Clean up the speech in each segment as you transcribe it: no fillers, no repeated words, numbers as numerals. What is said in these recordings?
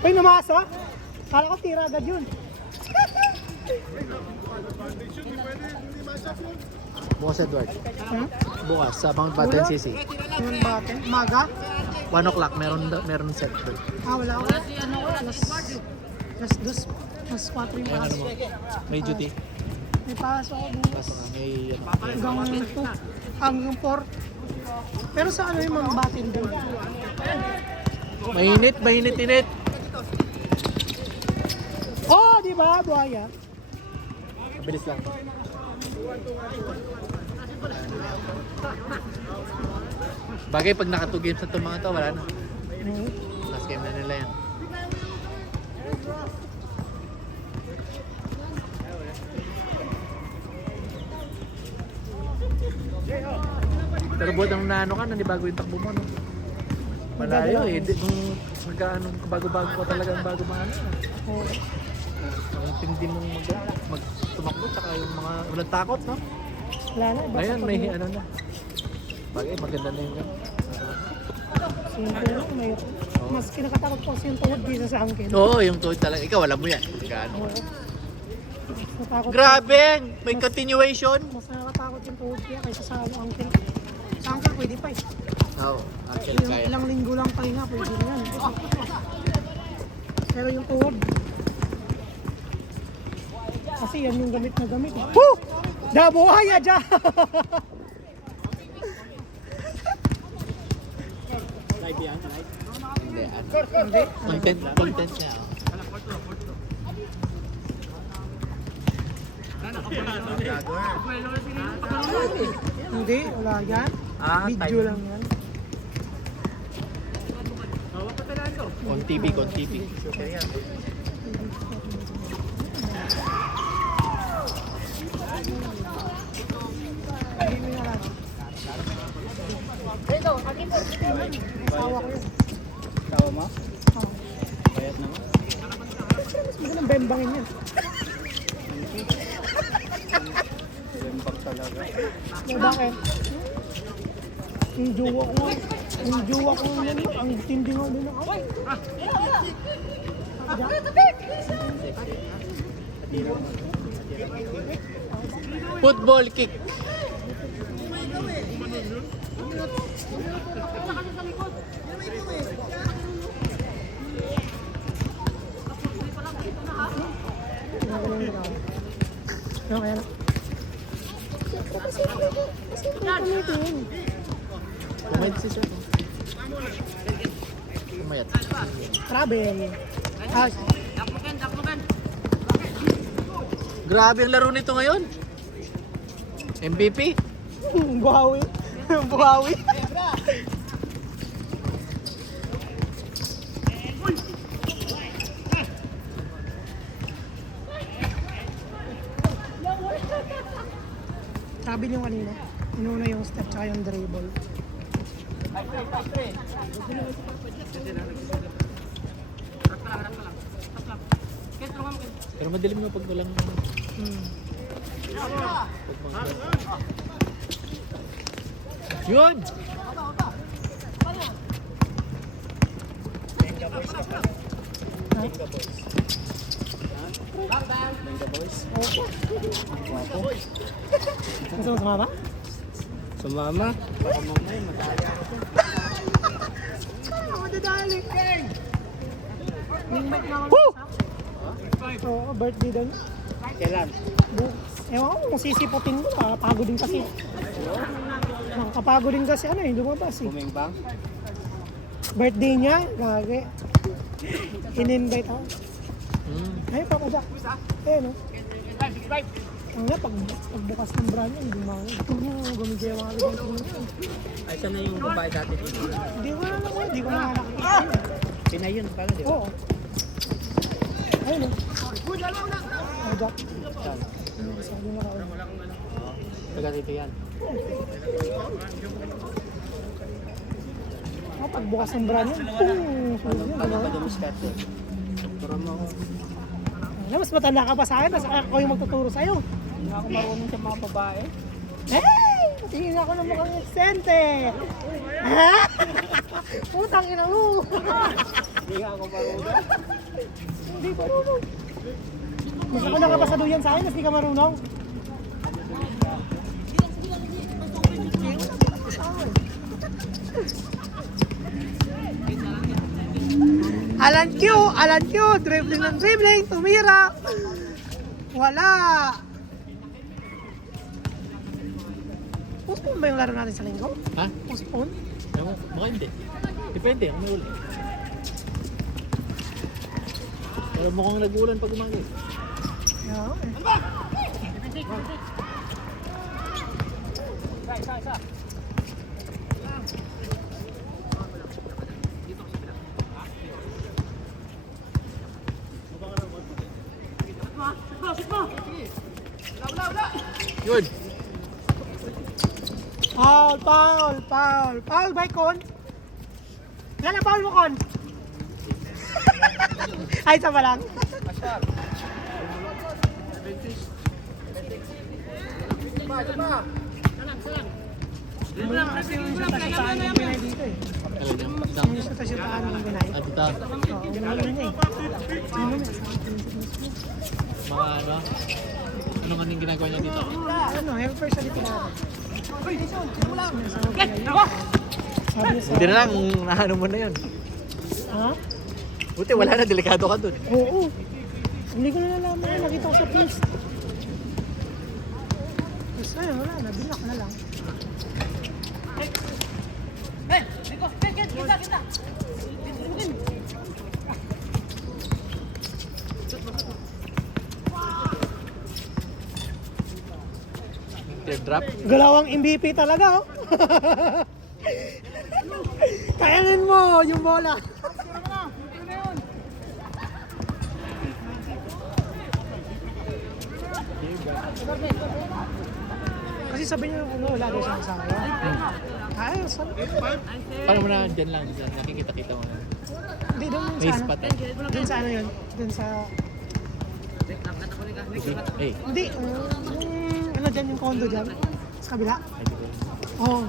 Ay, namasa? Kala ko tira agad yun. Bukas, Edward. Hmm? Bukas, sa Mount Batten CC. Yung bate. Maga? 1 o'clock, meron set doon. Wala ako. Ano ko? Alas 2. Alas 4 yung Ano pasok. mo? May duty. May pasok ako bukas. Pasok ka, may Hanggang 2. Hanggang 4. Pero sa ano yung mga batin doon? Mainit. Oh, di ba? Buhaya. Bilis lang. Bagay pag naka 2 games na itong mga to, wala na. Last game na nila yan. Pero buwan ang naano ka, nanibago yung takbo mo, no? Malayo eh. Kung magkaano, bago-bago ko talaga ang bago mga ano. Oo. Ang tindi mong tumakbo, tsaka yung mga walang takot, no? Wala na. Ngayon, may ano na. Bagay, maganda na yung Simple lang. May... Mas kinakatakot ko kasi yung tuhod kaysa sa angkin. Oo, yung tuhod talaga. Ikaw, alam mo yan. Gaano. Oo. Natakot Grabe! May continuation! Mas nakakatakot yung tuhod kaya kaysa sa angkin. Sa angkin pwede pa eh. Oo, actually kaya. Ilang linggo lang pahinga, pwede na yan. Pero yung tuhod, kasi yan yung gamit na gamit. Woo! Dabuhaya dyan! Live yan? Hindi. Hindi? Content niya. Hindi, wala yan. Video lang yan. On TV. Hindi mo na lang. Asawa ko yun. Tawa mo? Oo. Bayat naman. Hindi nang bembangin yan. Lembak talaga. Bakit? Yung jowa ko yan, ang tindi nga din ako. Football kick. Okay na. Pumayat si sir. Pumayat. Travel. Ah, Grabe ang laro nito ngayon. MVP. buhawi. Buhawi. Sabi niyo kanina, inuna yung step tsaka yung dribble. Pero madilim na pag walang... Yun! Gusto mo sumama? Sumama. Baka mamaya mataya. Madadali. May mic na ako. Oo, birthday doon. Kailan? Ewan ko kung sisiputin ko, pagod din kasi. Nakakapagod din kasi ano eh, lumabas eh. Bumimbang? Birthday niya, gagi. In-invite ako. Ay, Papa Jack. Eh, no? Ang nga, pagbukas ng brand niya, hindi mga gumigay ang mga ganito niya. Ay, saan na yung babae dati? Hindi ko na lang, hindi ko na nakakita. Pinay yun pala, di ba? Oo. Ayun, no? Papa Jack. Sabi na ako. Taga dito yan. Pagbukas ng brand niya, pum! Ano pa dumiskarte? Pero mo ako. Mas matanda ka pa sa akin, tapos ako yung magtuturo sa'yo. Hindi ako marunong sa mga babae. Hey! Tingin ako ng mukhang eksente. Ha? Putang ina mo. Hindi ako marunong. Hindi marunong. Mas ako nakapasaduyan sa akin, mas di ka marunong. Alan Q, dribbling ng dribbling, tumira. Wala. Postpone ba yung laro natin sa linggo? Ha? Postpone? Ewan, baka hindi. Depende, kung may ulan. Pero mukhang nag-uulan pag umaga. Yeah. Yun! Foul by Con. Ilan na foul mo, Con? Ay, isa pa lang. Wala kasi yung sitasyutaan ng Binay dito eh. Talagang Yung sitasyutaan ng Binay. At ito, Oo, umalo niya eh. Sino mo? mga ano man yung ginagawa niya dito? Ano, helper sa lipunan. Sabi niya sa... Buti na lang, naano mo na yun. Ha? Buti wala na, delikado ka dun. Oo. Hindi ko na nalaman. Nakita ko sa feast. Tapos ayun, wala na. Bilak na lang. Teardrop. Galawang MVP talaga, oh. Kayanin mo yung bola. Kasi sabi niya, ano, wala daw siyang asawa. Ay, sabi. Paano mo na dyan lang, dyan, nakikita-kita mo. Hindi, doon May sa ano. spot eh. Doon sa ano yun? Doon sa... Hey, Hindi, yung ano dyan, yung condo dyan. Sa kabila. Oo.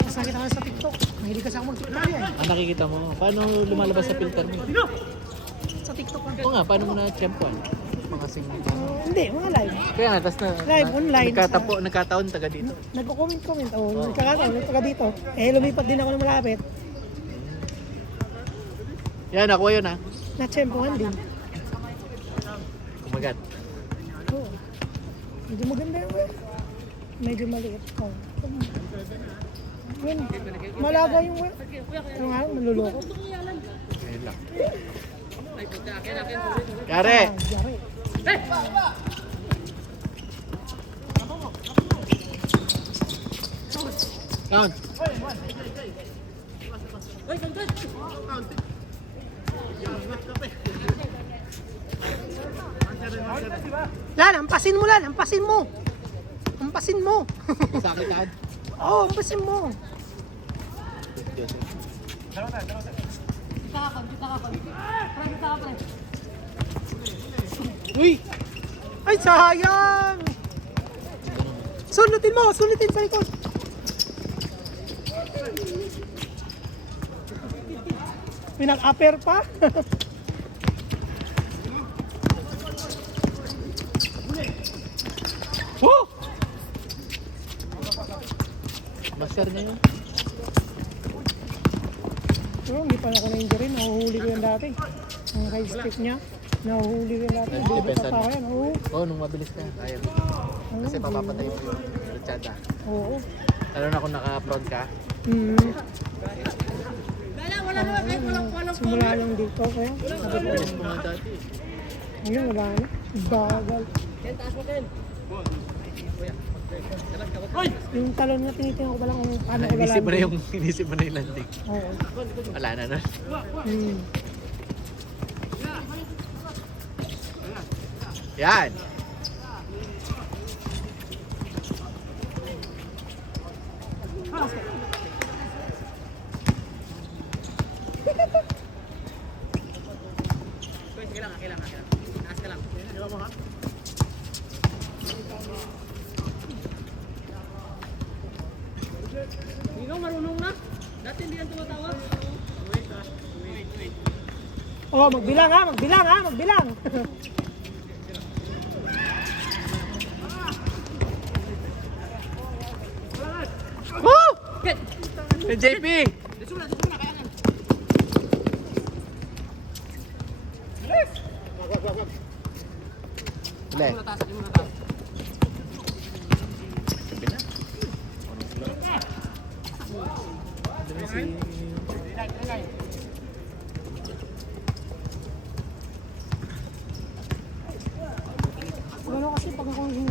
Tapos nakita ko na sa TikTok. Mahilig kasi ako mag-TikTok yan. nakikita mo, paano lumalabas sa filter mo? Sa TikTok lang. Oo nga, paano mo na-champuan? Mga signal. Hindi, mga live. Kaya nga, tapos Live, online. nagkataon taga dito. Nagko-comment. Nagkakataon, taga dito. Eh, lumipat din ako ng malapit. Yan, nakuha yun ha. Na-champuan din. Kumagat. Oo. Medyo maganda yung web. Medyo maliit. Oh. Yun. Malaga yung web. Ano nga, maluloko. Ayun lang. Kare! Yari. Count! Ampasin mo lan, ampasin mo. Ampasin mo. Sakit ka? Oo, ampasin mo. Uy! Ay, sayang. Sunutin mo, sunutin sa likod. Pinag-upper pa. Woo! Master na yun. Pero hindi pa ako na-injury, nahuhuli ko yan dati. Ang high step niya, nahuhuli ko yan dati. Nag-depensa Bibita pa ako yan, oo. Oo, nung mabilis ka. Kaya mo. Kasi papapatay mo yung lutsada. Oo. Lalo na kung naka-prod ka. Simula lang dito, kaya. Mabilis mo nga dati. Ngayon, wala na. Bagal. Yung talon na tinitingnan ko pa lang kung paano ko Inisip mo na lalagyan. inisip mo na yung landing. Oo. Wala na na. Yan! Ikaw marunong na. Dati hindi yan tumatawa. Oh, magbilang ha, magbilang ha, magbilang. Woo! JP! Le. Sabi na. Sabi si... Gano'n kasi pag ako hindi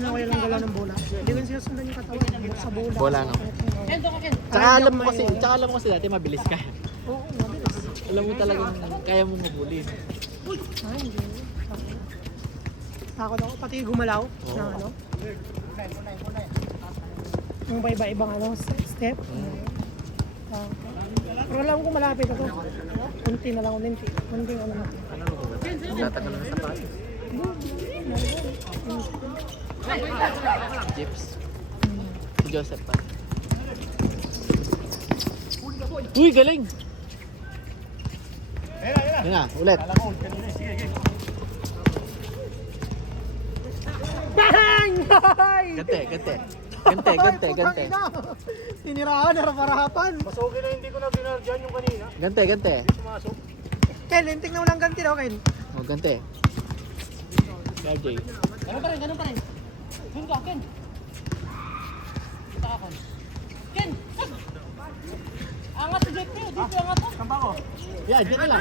na kaya lang gala ng bola. Hindi ko sinusundan yung katawan sa bola. Bola, no? Ken, doon ka, Ken. Tsaka alam mo kasi dati mabilis ka. Oo, mabilis. Alam mo talagang kaya mo mabuli. Ay, hindi. Takot ako, pati gumalaw Oo. na ano. Yung iba-ibang ano, step. Pero alam ko malapit ako. Kunti na lang, kunti ano na. Ano mo ba? Tatagal na sa pati. Jeeps. Si Joseph pa. Uy, galing! Yan na, ulit. Bang! Gante. Tinirahan, harap-harapan. Masugin na hindi ko na binardyan yung kanina. Gante. Sumasok. Ken, lintik na walang ganti daw, Ken. Oh, gante. RJ. Ganun pa rin. Doon ka, Ken. Dito ako. Ken! Angat si Jeff niyo. Dito angat to. Saan ba ako? Yeah, dyan ka lang.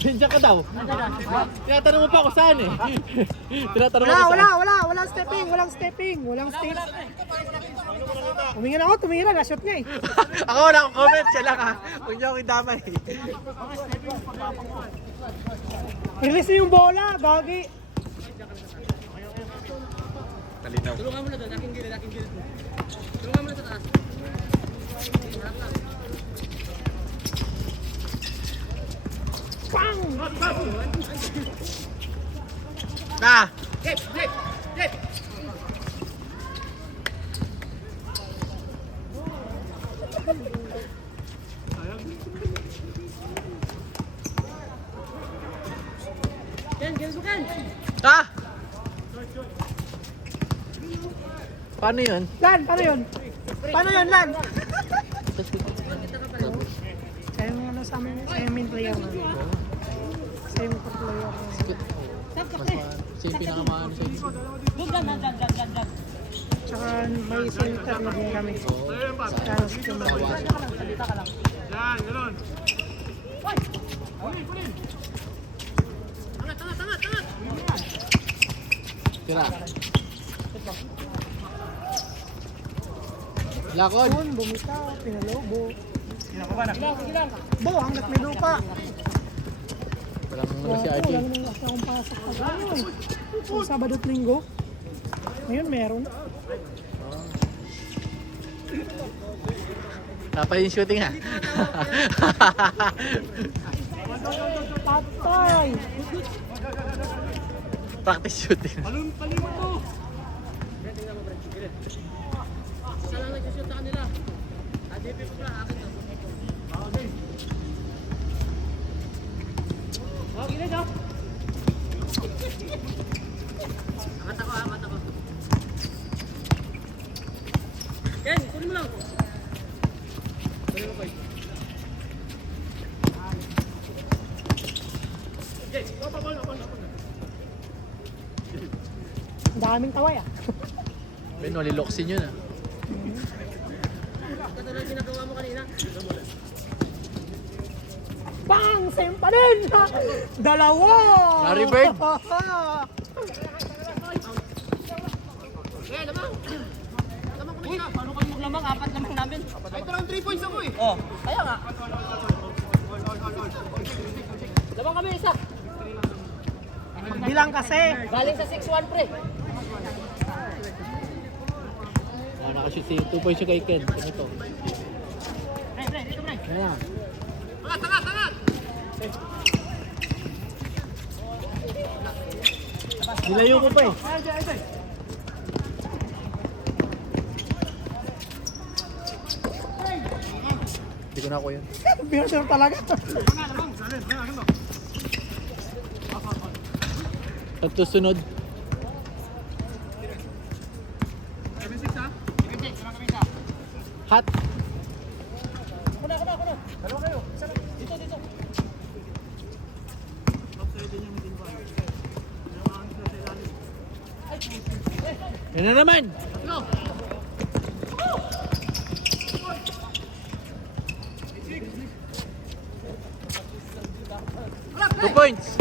Dyan ka daw. Tinatanong mo pa ako saan eh. Tinatanong mo ako saan. Walang stepping. Tumingin na, na-shoot niya eh. Ako wala akong comment, siya lang ha. Huwag niyo akong idamay. Release niyo yung bola, gagi. Kalinaw. Tulungan mo na doon. Aking gilid. Tulungan mo na sa taas. Bang! Ah! Jeff! Ken, ganun Ken! Ah! Paano yun? Lan, paano yun, Lan? Kaya yung ano sa amin, sa yung main player na. Sa yung pro player na. Siya yung pinakamaano sa inyo. Dyan. Tsaka may center na din kami. Oo. Kaya sa tumawag. Salita ka lang. Yan, gano'n. Angat! Tira. Lakon. Doon, bumitaw, pinalobo. Sige lang. Bo, hanggat may lupa. Walang ano si RJ. Wala nang kasi akong pasok pa gano'n. Kung Sabado at Linggo. Ngayon meron. Napay yung shooting ha. Patay! Practice shooting. Isa lang nagsushoot sa kanila. JP po na. Akin to. Oh, gilid oh. Angat ako. Ken, kunin mo lang. Kunin mo pa. Ang daming taway ah. Ben, waliloksin yun ah. Katulad yung ginagawa mo kanina. Bang! Same pa din! Dalawa! Larry Bird! Kaya lamang. Uy, paano kayo maglamang? 4 lamang namin. Ay, ito lang 3 points ako eh. Oh, kaya nga. Lamang kami isa. Bilang kasi. Galing sa 6-1 pre. Nakashoot si 2 points yung kay Ken. Ito. Pre, dito pre. Ayan. Sangat! Nilayo ko pa eh. ko na ako yun. Binaserve talaga. Pagtusunod. Hot. Kuna. Dalawa kayo. Isa lang. Dito. Yan na naman. No. 2 points.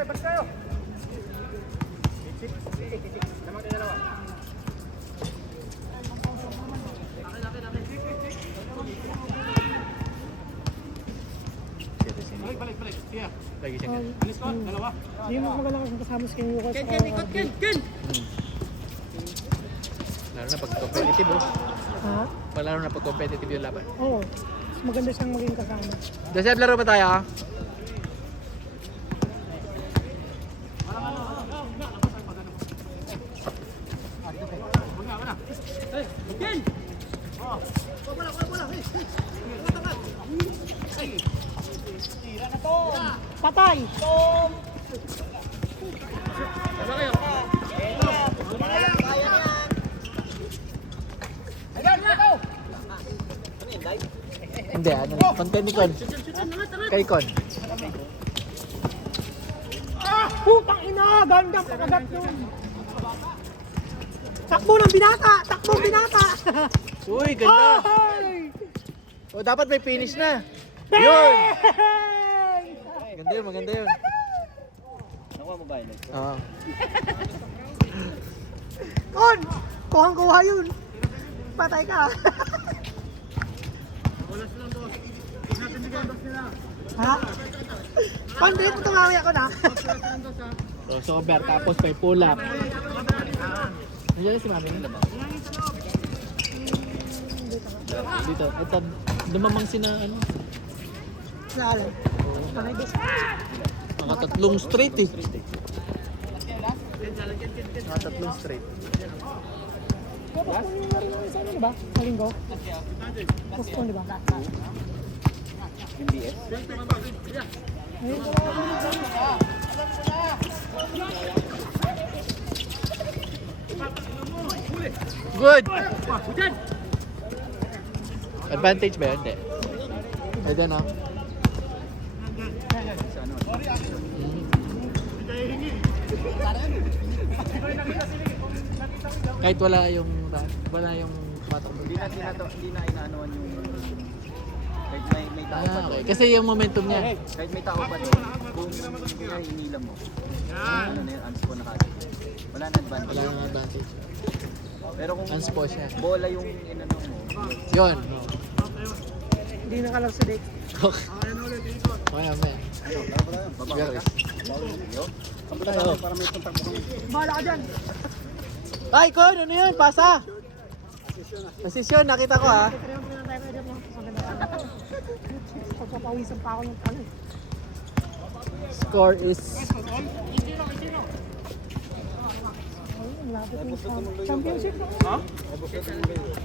Balik kayo. Balik. Iya. Lagi siya. Alis ko, dalawa. Hindi mo magalang kung kasama si Ken Lucas. Ken. Lalo na pag competitive, oh. Ha? Lalo na pag competitive yung laban. Oo. Mas maganda siyang maging kasama. Daseb, laro ba tayo, ha? Ken. Patay! Hindi, ano? Content ni Con. Kay Con. Putang ina! Gandang pakagat nun! Takbo ng binata! Takbo ng binata! Uy, ganda. Ay! O, dapat may finish na. Bang! Yun! Maganda yun. Nakuha mo ba yun? Oo. Kon! Kuhang-kuha yun! Patay ka! Ha? Kon, dito mo tumawi ako na! Crossover, tapos may pull up. Nandiyan si Mami nila ba? Dito. Ito, dumamang sina ano. Lalo. Patay gusto. Mga tatlong straight eh. Mga tatlong straight. Postpone yung laro ng isa ano ba? Sa linggo? Postpone di ba? MBS? Ayun wala. Good! Advantage ba yun? Hindi. Pwede na. Kahit wala yung tumatakbo. Hindi na inaanuan yung kahit may tao pa Okay. doon. Kasi yung momentum niya. Kahit may tao pa doon, kung hinila mo, ano na yun, unspo na kagad. Wala na advantage. Wala nang advantage. Pero kung Unspo siya. bola yung inano mo, Yun. Hindi nakalaro si Dave. Okay. Okay, man. baba ka. Kamputa tayo para may kontak mo. Bahala ka dyan! Ay, Con! Ano yun? Pasa! Asisyon, nakita ko ha. Ito yung pinatay ko dyan mga maganda. Pagpapawisan pa ako ng ano. Score is... Ayun, malapit yung championship. Ha?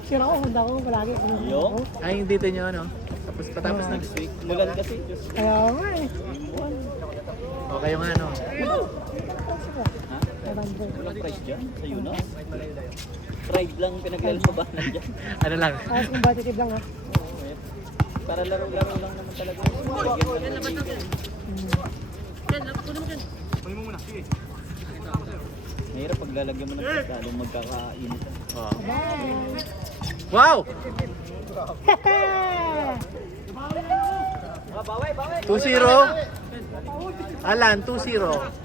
Sira ko, handa ko palagi. Yo? Ay, yung dito nyo, ano? Tapos patapos na this week. Mulan kasi. Kaya nga eh. Okay yung ano. Walang price dyan sa Yunus. Pride lang pinaglalabanan dyan. Ano lang. Tapos competitive lang ha. Para laro-laro lang naman talaga. Mahirap pag lalagyan mo ng price, lalong magkakainit. Oh. Wow! 2-0. Alan, 2-0.